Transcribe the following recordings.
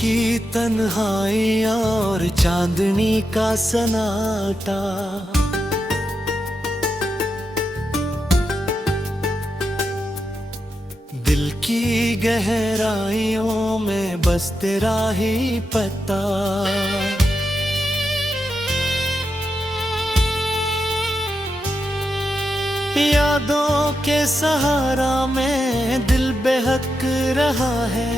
की तन्हाइयाँ और चांदनी का सन्नाटा, दिल की गहराइयों में बस तेरा ही पता। यादों के सहारा में दिल बेहक रहा है,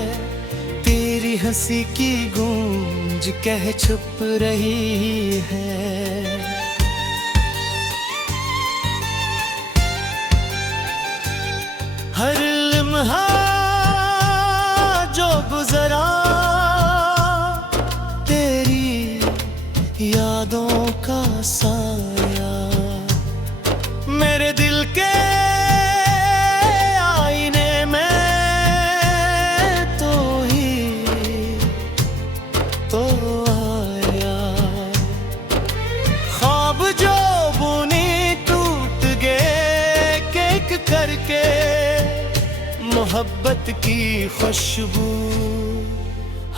तेरी हंसी की गूंज कह छुप रही है। हर लम्हा जो गुजरा तेरी यादों का साया, मेरे दिल के आईने में तो ही तो आया। ख्वाब जो बुनी टूट गए एक करके, मोहब्बत की खुशबू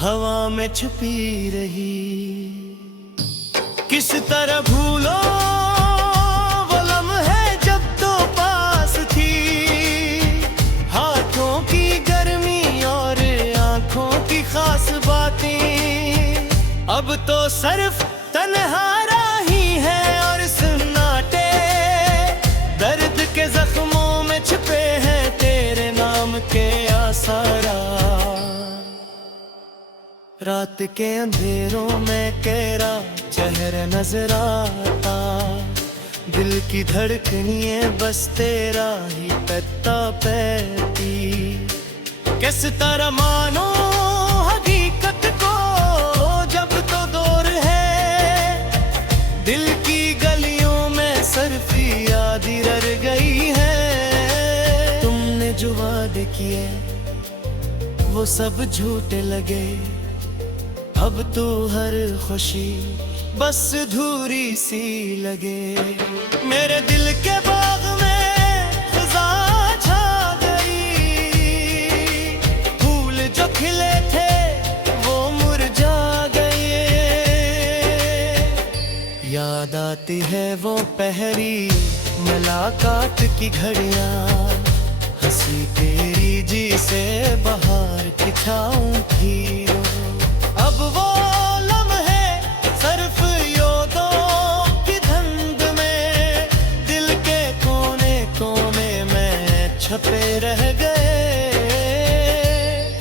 हवा में छुपी रही। किस तरह भूलो वो लम्हे जब तो पास थी, हाथों की गर्मी और आंखों की खास बातें। अब तो सिर्फ तन्हा राही है और सन्नाटे, दर्द के जख्मों में छिपे हैं तेरे नाम के आसारा। रात के अंधेरों में तेरा चेहरा नजर आता, दिल की धड़कनियां बस तेरा ही पता पैती। किस तरह मानो हकीकत को जब तो दूर है, दिल की गलियों में सिर्फ याद रह गई है। तुमने जो वादे किए वो सब झूठे लगे, अब तो हर खुशी बस धूरी सी लगे। मेरे दिल के बाग में खिज़ा छा गई, फूल जो खिले थे वो मुरझा गए। याद आती है वो पहली मुलाकात की घड़ियां, हंसी तेरी जी से बाहर की छाऊं थी। अब वो लम्हे सिर्फ यादों की धुंध में दिल के कोने कोने में छपे रह गए।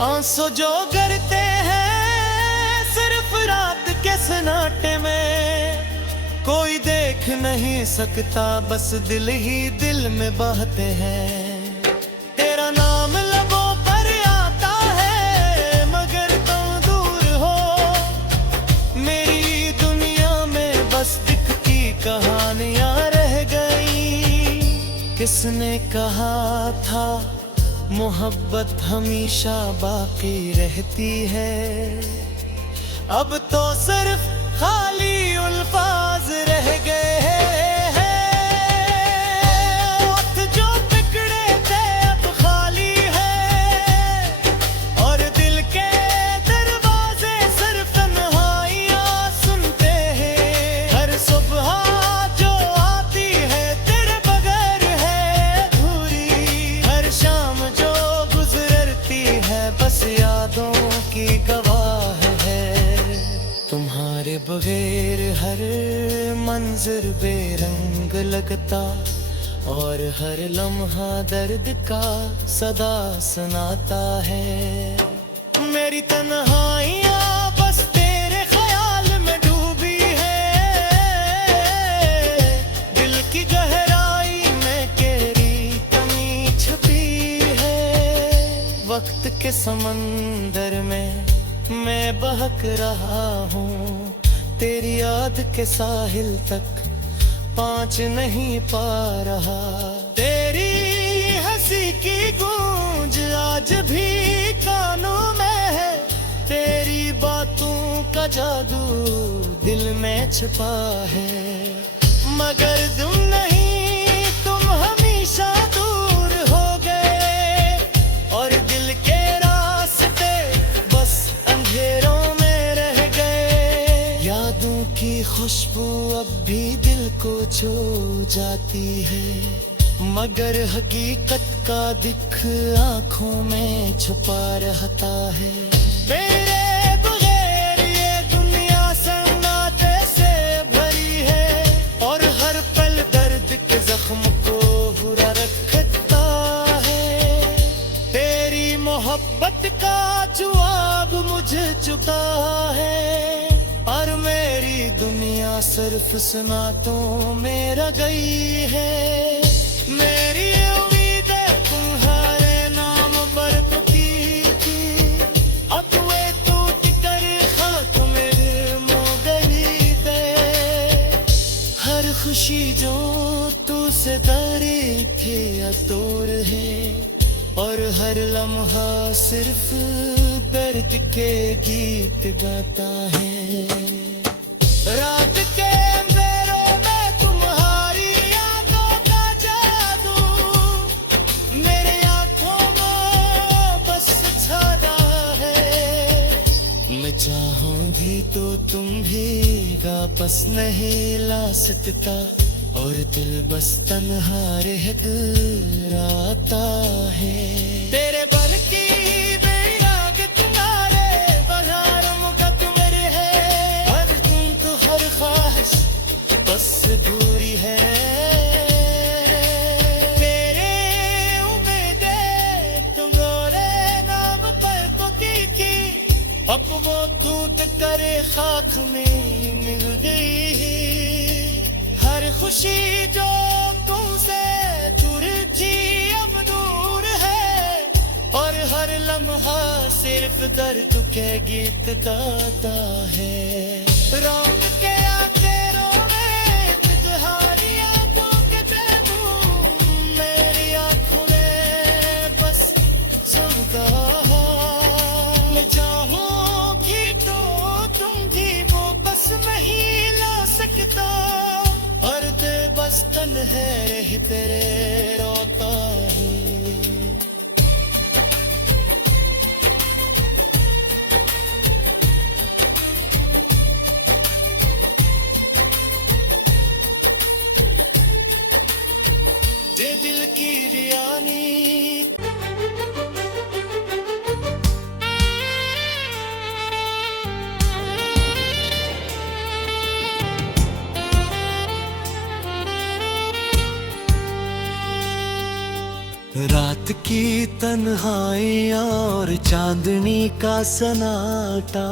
आंसू जो गिरते हैं सिर्फ रात के सन्नाटे में, कोई देख नहीं सकता बस दिल ही दिल में बहते हैं। तेरा नाम लबों पर आता है मगर तुम दूर हो, मेरी दुनिया में बस दिखती कहानियां रह गई। किसने कहा था मोहब्बत हमेशा बाकी रहती है, अब तो सिर्फ खाली अल्फाज रह गए हैं। वक्त जो बिगड़े थे अब खाली है, और दिल के दरवाजे सिर्फ तन्हाइयां सुनते हैं। हर सुबह जो आती है तेरे बगैर है अधूरी, हर शाम जो गुजरती है बस यादों की गवाह है। तुम्हारे बगैर हर मंजर बेरंग लगता, और हर लम्हा दर्द का सदा सुनाता है। मेरी तन्हाइयाँ बस तेरे ख्याल में डूबी है, दिल की गहराई में तेरी कमी छुपी है। वक्त के समंदर में मैं बहक रहा हूँ, तेरी याद के साहिल तक पहुँच नहीं पा रहा। तेरी हंसी की गूंज आज भी कानों में है, तेरी बातों का जादू दिल में छिपा है। मगर तुम नहीं, तुम हमेशा दूर हो गए, और दिल के रास्ते बस अंधेरों की खुशबू अब भी दिल को छू जाती है, मगर हकीकत का दिख आंखों में छुपा रहता है। तेरे बगैर ये दुनिया सन्नाटे से भरी है, और हर पल दर्द के जख्म को बुरा रखता है। तेरी मोहब्बत का जवाब मुझे चुका है, और मेरी दुनिया सिर्फ सुनातों में रह गई है। मेरी उम्मीदें तुम्हारे नाम बरकती थी, अब वे टूट कर खाक में मिल गई है। हर खुशी जो तू से दारी थी दूर है, और हर लम्हा सिर्फ दर्द के गीत गाता है। रात के अंधेरों में तुम्हारी यादों का जादू मेरे आंखों में बस छाया है। मैं चाहूं भी तो तुम भी वापस नहीं ला सकता, और दिल बस तन्हा रह आता है। तेरे पर की बेराग तुम्हारे बहारों का तुम्हारे है, हर तुम तो हर ख्वाहिश बस दूरी है। तेरे उम्मीदें तुम्हारे नाम पर पुकी थी, अब वो टूट कर खाक में मिल गई। हर खुशी जो तुमसे दूर थी अब दूर है, और हर लम्हा सिर्फ दर्द के गीत गाता है। रौन के आतेरों में तुम्हारी आंखों के जैनू मेरी आंखों में बस चमका। मैं चाहूं भी तो तुम भी वो बस नहीं ला सकता, और दे बस तन है रह तेरे रोता है। ये दिल की दीवानी रात की तन्हाई और चांदनी का सन्नाटा,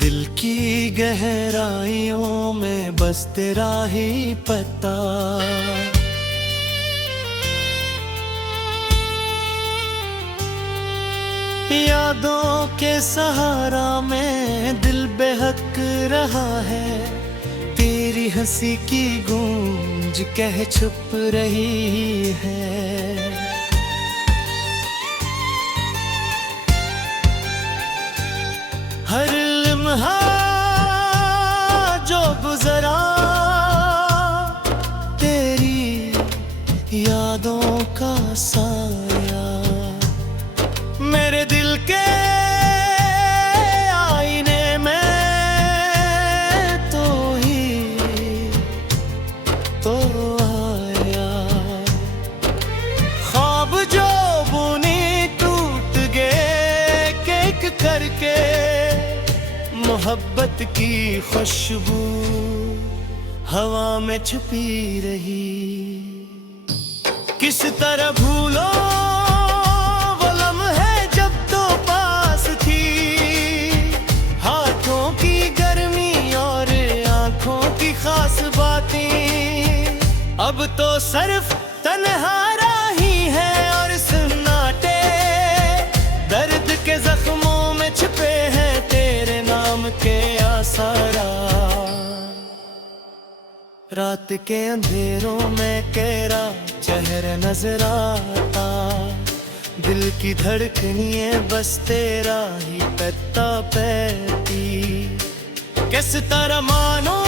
दिल की गहराइयों में बस तेरा ही पता। यादों के सहारा में दिल बेहक रहा है, तेरी हंसी की गूंज कह छुप रही है। हर लम्हा जो गुजरा तेरी यादों का साया, मेरे दिल के करके मोहब्बत की खुशबू हवा में छुपी रही। किस तरह भूलो वो लम्हे जब तो पास थी, हाथों की गर्मी और आंखों की खास बातें। अब तो सिर्फ तन्हा राही है और सन्नाटे, दर्द के जख्मों में छुपे हैं तेरे नाम के आसारा। रात के अंधेरों में तेरा चेहरा नजर आता, दिल की धड़कनियां बस तेरा ही पता पैती। किस तरह मानो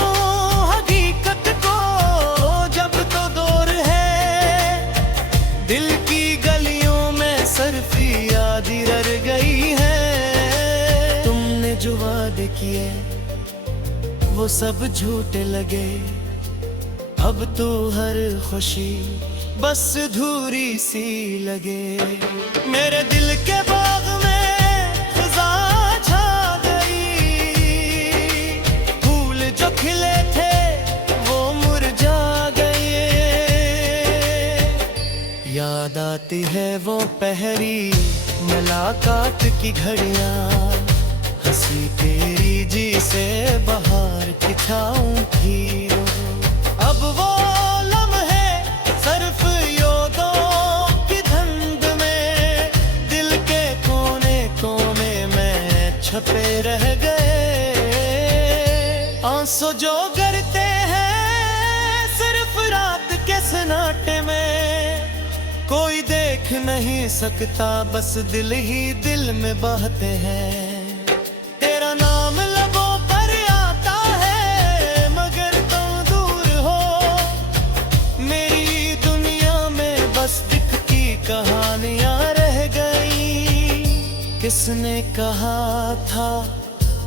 हकीकत को जब तो दूर है, दिल की गलियों में सिर्फ याद शादी रर गई है। तुमने जो वादे किए वो सब झूठे लगे, अब तो हर खुशी बस धूरी सी लगे। मेरे दिल के बाग में खिज़ा छा गई, फूल जो खिले थे वो मुरझा गए। याद आती है वो पहली मुलाकात की घड़ियां, हंसी तेरी जी से बाहर की छाऊं थी। अब वो लम्हे सिर्फ यादों की धुंध में दिल के कोने कोने में छपे रह गए। आंसू जो गिरते हैं सिर्फ रात के सन्नाटे में, कोई देख नहीं सकता बस दिल ही दिल में बहते हैं। तेरा नाम लबों पर आता है मगर तुम दूर हो, मेरी दुनिया में बस दिखती कहानियां रह गई। किसने कहा था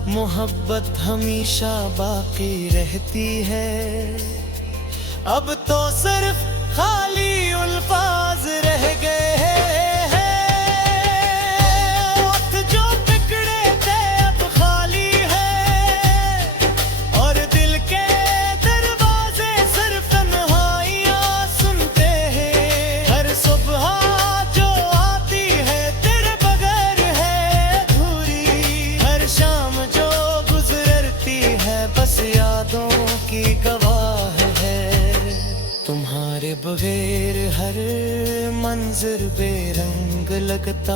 मोहब्बत हमेशा बाकी रहती है, अब तो सिर्फ खाली अल्फाज रह गए हैं। वक्त जो बिगड़े थे अब खाली है, और दिल के दरवाजे सिर्फ तन्हाइयां सुनते हैं। हर सुबह जो आती है तेरे बगैर है अधूरी, हर शाम जो गुजरती है बस यादों की गवाह है। तुम्हारे बगैर हर मंजर बेरंग लगता,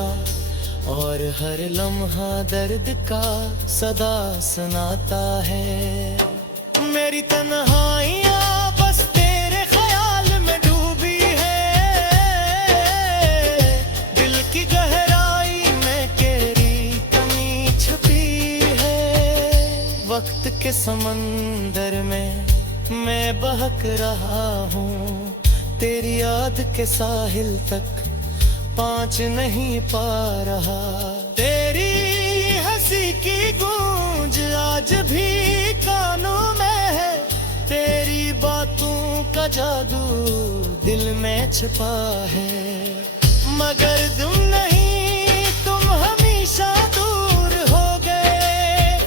और हर लम्हा दर्द का सदा सुनाता है। मेरी तन्हाइयां बस तेरे ख्याल में डूबी है, दिल की गहराई में तेरी कमी छुपी है। वक्त के समंदर में मैं बहक रहा हूँ, तेरी याद के साहिल तक पहुँच नहीं पा रहा। तेरी हंसी की गूंज आज भी कानों में है, तेरी बातों का जादू दिल में छिपा है। मगर तुम नहीं, तुम हमेशा दूर हो गए,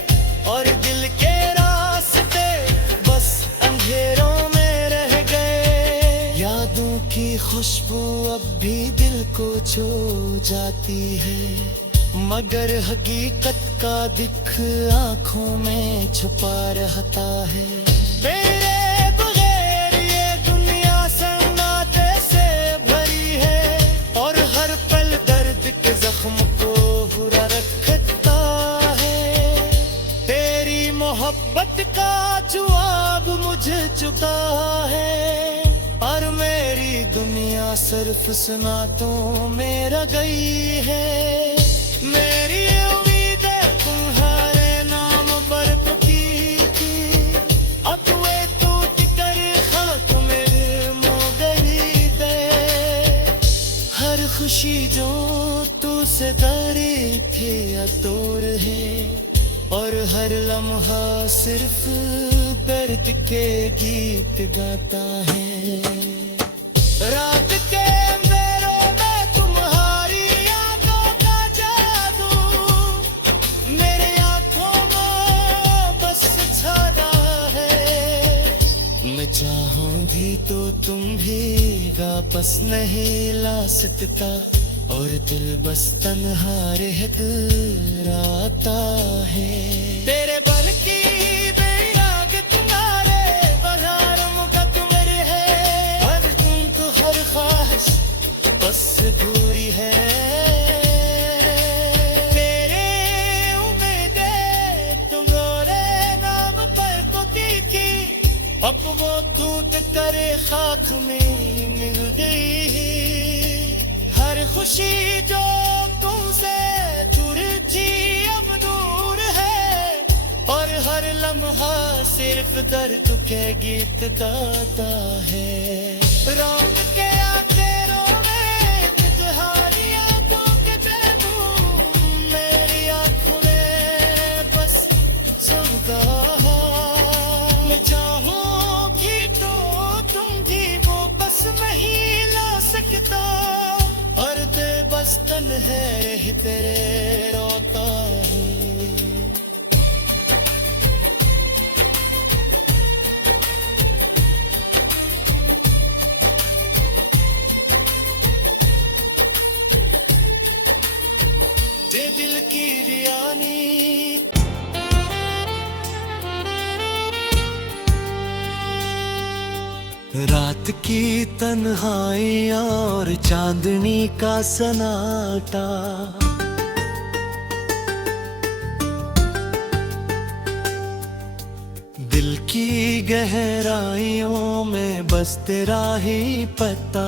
और दिल के रास्ते बस अंधेरों में रह गए। यादों की खुशबू अब भी दिल को छू जाती है, मगर हकीकत का दिख आंखों में छुपा रहता है। मेरे बगैर ये दुनिया सन्नाटे से भरी है, और हर पल दर्द के जख्म को बुरा रखता है। तेरी मोहब्बत का जवाब मुझे चुका है, और मेरी दुनिया सिर्फ सुनातों में रह गई है। मेरी उम्मीदें तुम्हारे नाम पर टूटी थी, अब वे टूट कर खाक में हो गई दे। हर खुशी जो तू से दारी थी अधूर है, और हर लम्हा सिर्फ दर्द के गीत गाता है। रात के अंधेरों में तुम्हारी यादों का जादू मेरे आँखों में बस छाया है। मैं चाहूं भी तो तुम भी वापस नहीं ला सकता, और दिल बस तन्हा रह आता है। तेरे बल की बेराग तुम्हारे बहारों का तुम्हारे है, हर तुम तो हर ख्वाहिश बस दूरी है। तेरे उम्मीदें तुम्हारे नाम पर तो की, अब वो टूट करे खाक में मिल गई। हर खुशी जो तुमसे दूर थी अब दूर है, और हर लम्हा सिर्फ दर्द के गीत गाता है। रात के आते रोवे तुम्हारी आंखों के जादू बस तन्हे तेरे रोता हूँ। ये दिल की रियानी रात की तन्हाई और चांदनी का सन्नाटा, दिल की गहराइयों में बस तेरा ही पता।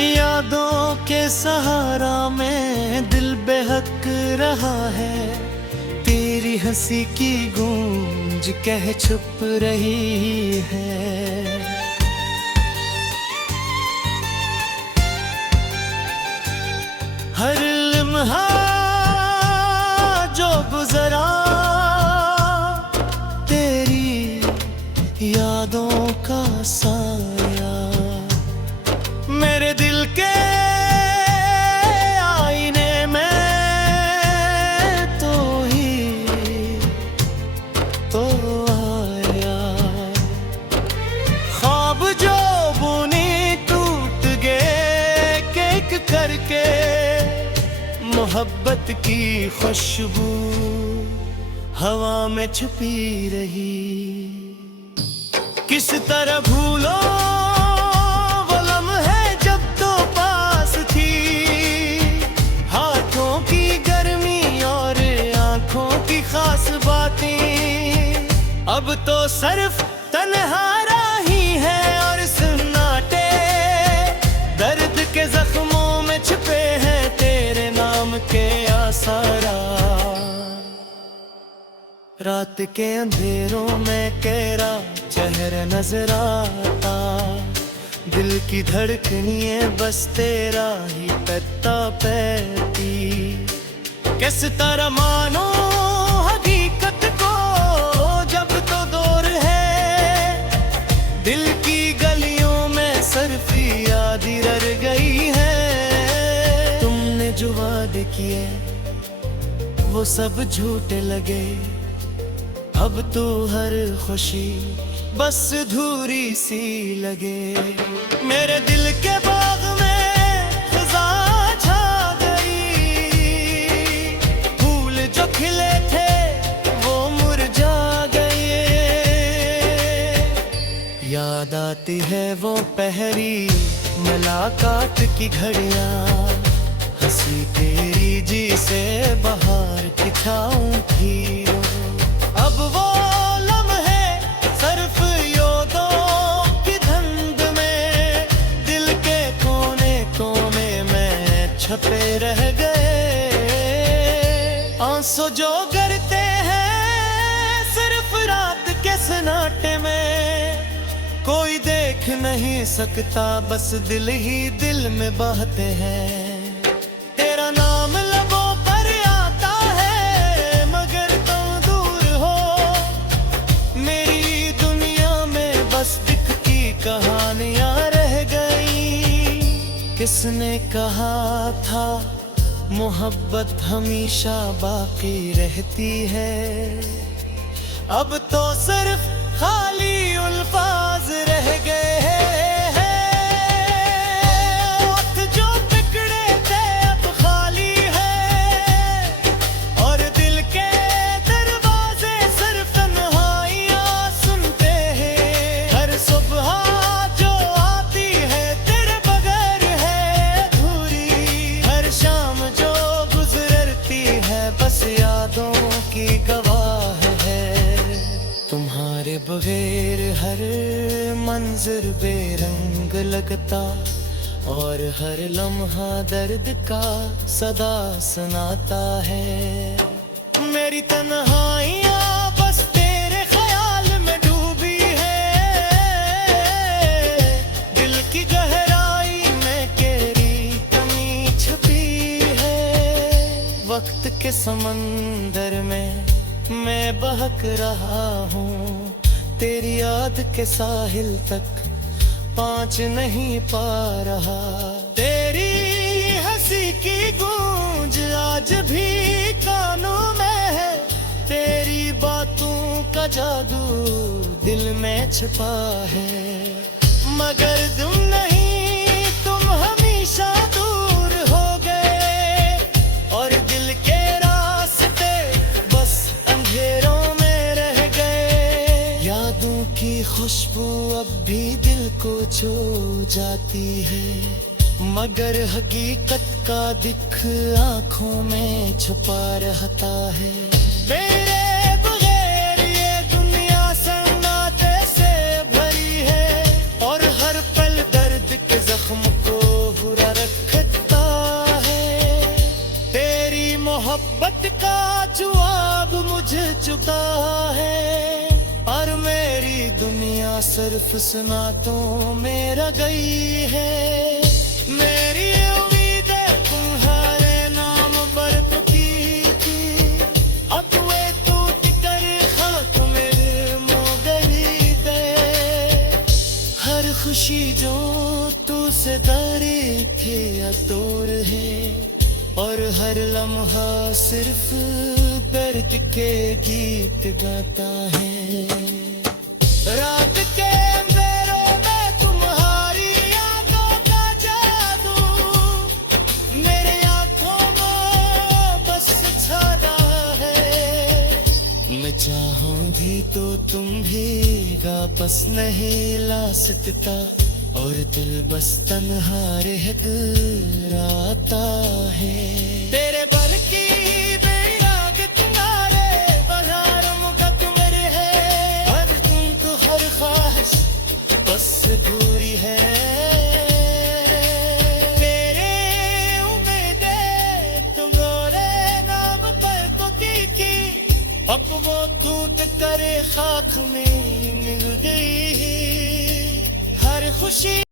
यादों के सहारा में दिल बेहक रहा है, तेरी हंसी की गूंज कह छुप रही है। हर लम्हा जो गुजरा तेरी यादों का साया, मेरे दिल के आईने में तो ही तो आया। ख्वाब जो बुनी टूट गए एक करके, मोहब्बत की खुशबू हवा में छुपी रही। किस तरह भूलो खास बातें, अब तो सिर्फ तन्हारा ही है और सन्नाटे। दर्द के जख्मों में छुपे हैं तेरे नाम के आसारा। रात के अंधेरों में तेरा चेहरा नजर आता, दिल की धड़कनें बस तेरा ही करता पैती। किस तरह मानो हकीकत को जब तो दूर है, दिल की गलियों में सिर्फ याद रह गई है। तुमने जो वादे किए वो सब झूठे लगे, अब तो हर खुशी बस धूरी सी लगे। मेरे दिल के बाग में खिले थे वो मुरझा गए। याद आती है वो पहली मुलाकात की घड़ियां, हंसी तेरी जी से बाहर की छाऊं थी। अब वो लम्हे सिर्फ यादों की धुंध में दिल के कोने कोने में छपे रह गए। आंसू जो गिरते हैं सिर्फ रात के सन्नाटे में, कोई देख नहीं सकता बस दिल ही दिल में बहते हैं। तेरा नाम लबों पर आता है मगर तुम दूर हो, मेरी दुनिया में बस दिखती कहानियां रह गई। किसने कहा था मोहब्बत हमेशा बाकी रहती है, अब तो सिर्फ खाली अल्फाज रह गए हैं। वक्त जो बिगड़े थे अब खाली है, और दिल के दरवाजे सिर्फ तन्हाइयां सुनते हैं। हर सुबह जो आती है तेरे बगैर है अधूरी, हर शाम जो गुजरती है बस यादों की गवाह है। तुम्हारे बगैर हर मंजर बेरंग लगता, और हर लम्हा दर्द का सदा सुनाता है। मेरी तन्हाइयाँ बस तेरे ख्याल में डूबी है, दिल की गहराई में तेरी कमी छुपी है। वक्त के समंदर में मैं बहक रहा हूँ, तेरी याद के साहिल तक पहुंच नहीं पा रहा। तेरी हंसी की गूंज आज भी कानों में है, तेरी बातों का जादू दिल में छिपा है। मगर तुम नहीं, तुम हमेशा दूर हो गए और दिल के रास्ते बस अंधेरों में रह गए। यादों की खुशबू अब भी दिल को छू जाती है, मगर हकीकत का दिख आंखों में छुपा रहता है। मेरे बगैर ये दुनिया सन्नाटे से भरी है और हर पल दर्द के जख्म को बुरा रखता है। तेरी मोहब्बत का जवाब मुझे चुका है और मेरी दुनिया सिर्फ सुनातों में रह गई है। मेरी उम्मीदें तुम्हारे नाम बरतती थी, अब वे टूट कर खाक में हो गई दे। हर खुशी जो तू से दारी थी अतोर है और हर लम्हा सिर्फ दर्द के गीत गाता है। रात के अंधेरों में तुम्हारी यादों का जादू मेरे आंखों में बस छाया है। मैं चाहूं भी तो तुम भी वापस नहीं ला सकता और दिल बस तन्हा रह आता है। तेरे पर की बेराग तुम्हारे बहार मुकद्दम है, हर तुम तो हर ख्वाहिश बस दूरी है। तेरे उम्मीदें तुम्हारे नाम पर तो थी, अब वो टूट कर खाक में मिल गई। हर खुशी